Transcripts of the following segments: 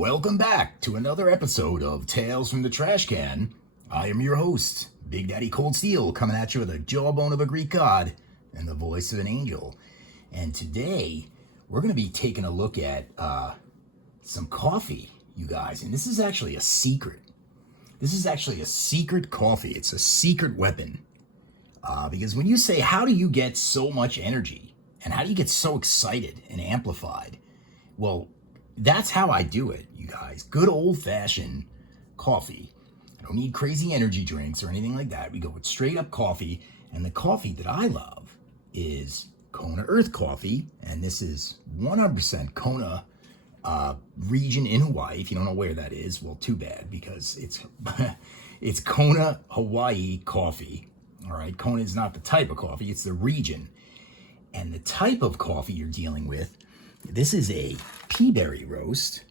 Welcome back to another episode of Tales from the Trash Can. I am your host, Big Daddy Cold Steel, coming at you with a jawbone of a Greek god and the voice of an angel. And today, we're going to be taking a look at some coffee, you guys. And this is actually a secret. This is actually a secret coffee. It's a secret weapon. Because when you say, how do you get so much energy? And how do you get so excited and amplified? Well, that's how I do it, you guys. Good old-fashioned coffee. I don't need crazy energy drinks or anything like that. We go with straight-up coffee. And the coffee that I love is Kona Earth coffee. And this is 100% Kona region in Hawaii. If you don't know where that is, well, too bad, because it's Kona, Hawaii coffee. All right, Kona is not the type of coffee, it's the region. And the type of coffee you're dealing with, this is a pea berry roast.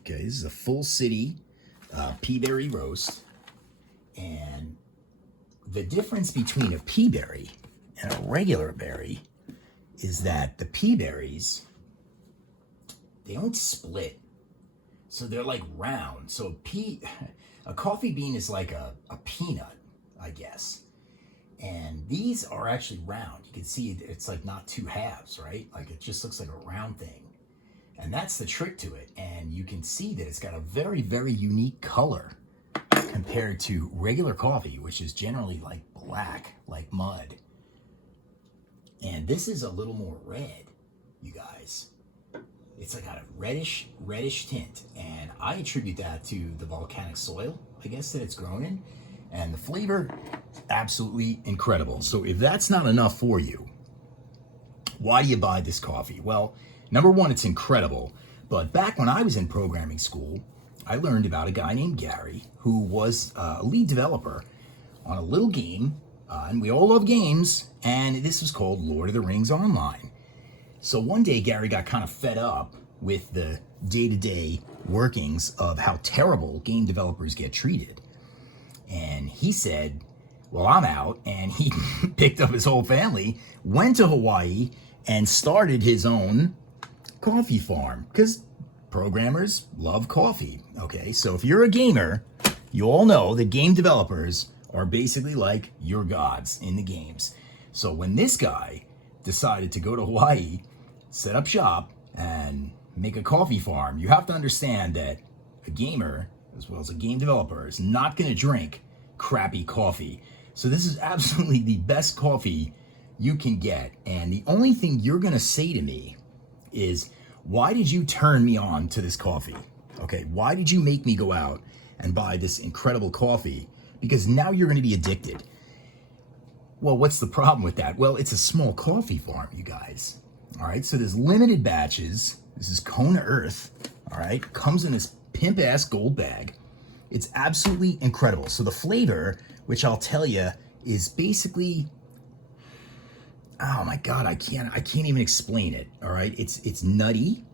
Okay, this is a full city pea berry roast. And the difference between a pea berry and a regular berry is that the pea berries, they don't split. So they're like round. So a coffee bean is like a peanut, I guess. And these are actually round. You can see it's like not two halves, right? Like it just looks like a round thing. And that's the trick to it. And you can see that it's got a very, very unique color compared to regular coffee, which is generally like black, like mud. And this is a little more red, you guys. It's like got a reddish tint. And I attribute that to the volcanic soil, I guess, that it's grown in. And the flavor, absolutely incredible. So if that's not enough for you, why do you buy this coffee? Well, number one, it's incredible. But back when I was in programming school, I learned about a guy named Gary who was a lead developer on a little game. And we all love games. And this was called Lord of the Rings Online. So one day, Gary got kind of fed up with the day-to-day workings of how terrible game developers get treated. And he said, well, I'm out. And he picked up his whole family, went to Hawaii, and started his own coffee farm. Because programmers love coffee. Okay, so if you're a gamer, you all know that game developers are basically like your gods in the games. So when this guy decided to go to Hawaii, set up shop, and make a coffee farm, you have to understand that a gamer, as well as a game developer, is not going to drink crappy coffee. So this is absolutely the best coffee you can get. And the only thing you're going to say to me is, why did you turn me on to this coffee? Okay, why did you make me go out and buy this incredible coffee? Because now you're going to be addicted. Well, what's the problem with that? Well, it's a small coffee farm, you guys. All right, so there's limited batches. This is Kona Earth. All right, comes in this pimp-ass gold bag. It's absolutely incredible. So the flavor, which I'll tell you, is basically, oh my God, I can't even explain it. All right, it's nutty,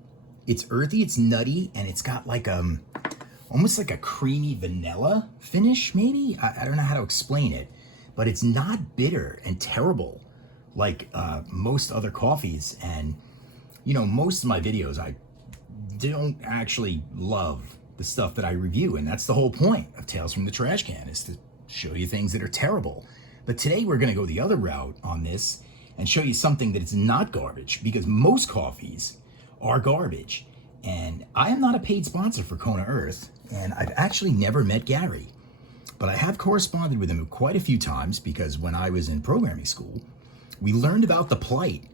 it's earthy, it's nutty, and it's got like almost like a creamy vanilla finish. Maybe I don't know how to explain it, but it's not bitter and terrible like most other coffees. And you know, most of my videos, I don't actually love the stuff that I review, and that's the whole point of Tales from the Trash Can, is to show you things that are terrible. But today we're going to go the other route on this and show you something that is not garbage, because most coffees are garbage. And I am not a paid sponsor for Kona Earth, and I've actually never met Gary, but I have corresponded with him quite a few times, because when I was in programming school, we learned about the plight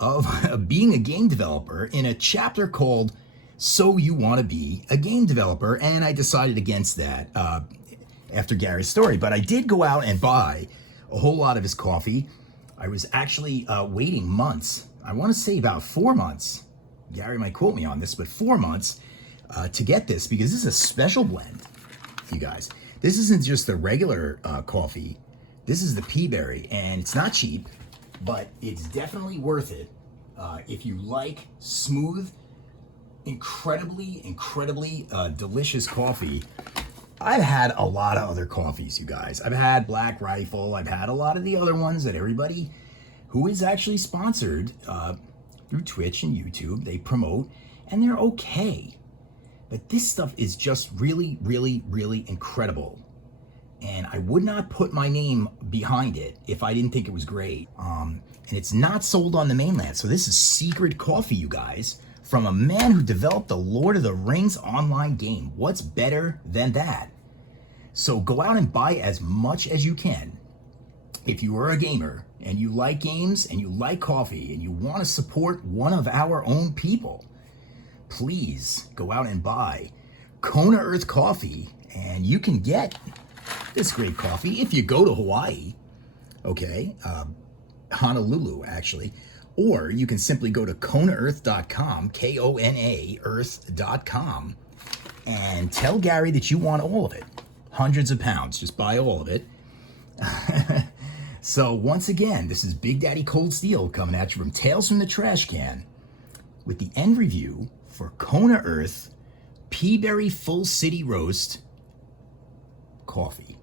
of being a game developer in a chapter called So You Want to Be a Game Developer, and I decided against that after Gary's story. But I did go out and buy a whole lot of his coffee. I was actually waiting months. I want to say about 4 months. Gary might quote me on this, but 4 months to get this, because this is a special blend, you guys. This isn't just the regular coffee. This is the pea berry, and it's not cheap, but it's definitely worth it if you like smooth, incredibly delicious coffee. I've had a lot of other coffees, you guys. I've had Black Rifle. I've had a lot of the other ones that everybody who is actually sponsored through Twitch and YouTube, they promote, and they're okay. But this stuff is just really, really, really incredible. And I would not put my name behind it if I didn't think it was great. And it's not sold on the mainland. So this is secret coffee, you guys, from a man who developed the Lord of the Rings online game. What's better than that? So go out and buy as much as you can. If you are a gamer and you like games and you like coffee and you want to support one of our own people, please go out and buy Kona Earth coffee, and you can get this great coffee if you go to Hawaii, okay? Honolulu, actually. Or you can simply go to konaearth.com, K-O-N-A earth.com, and tell Gary that you want all of it. Hundreds of pounds, just buy all of it. So once again, this is Big Daddy Cold Steel coming at you from Tales from the Trash Can with the end review for Kona Earth Peaberry Full City Roast coffee.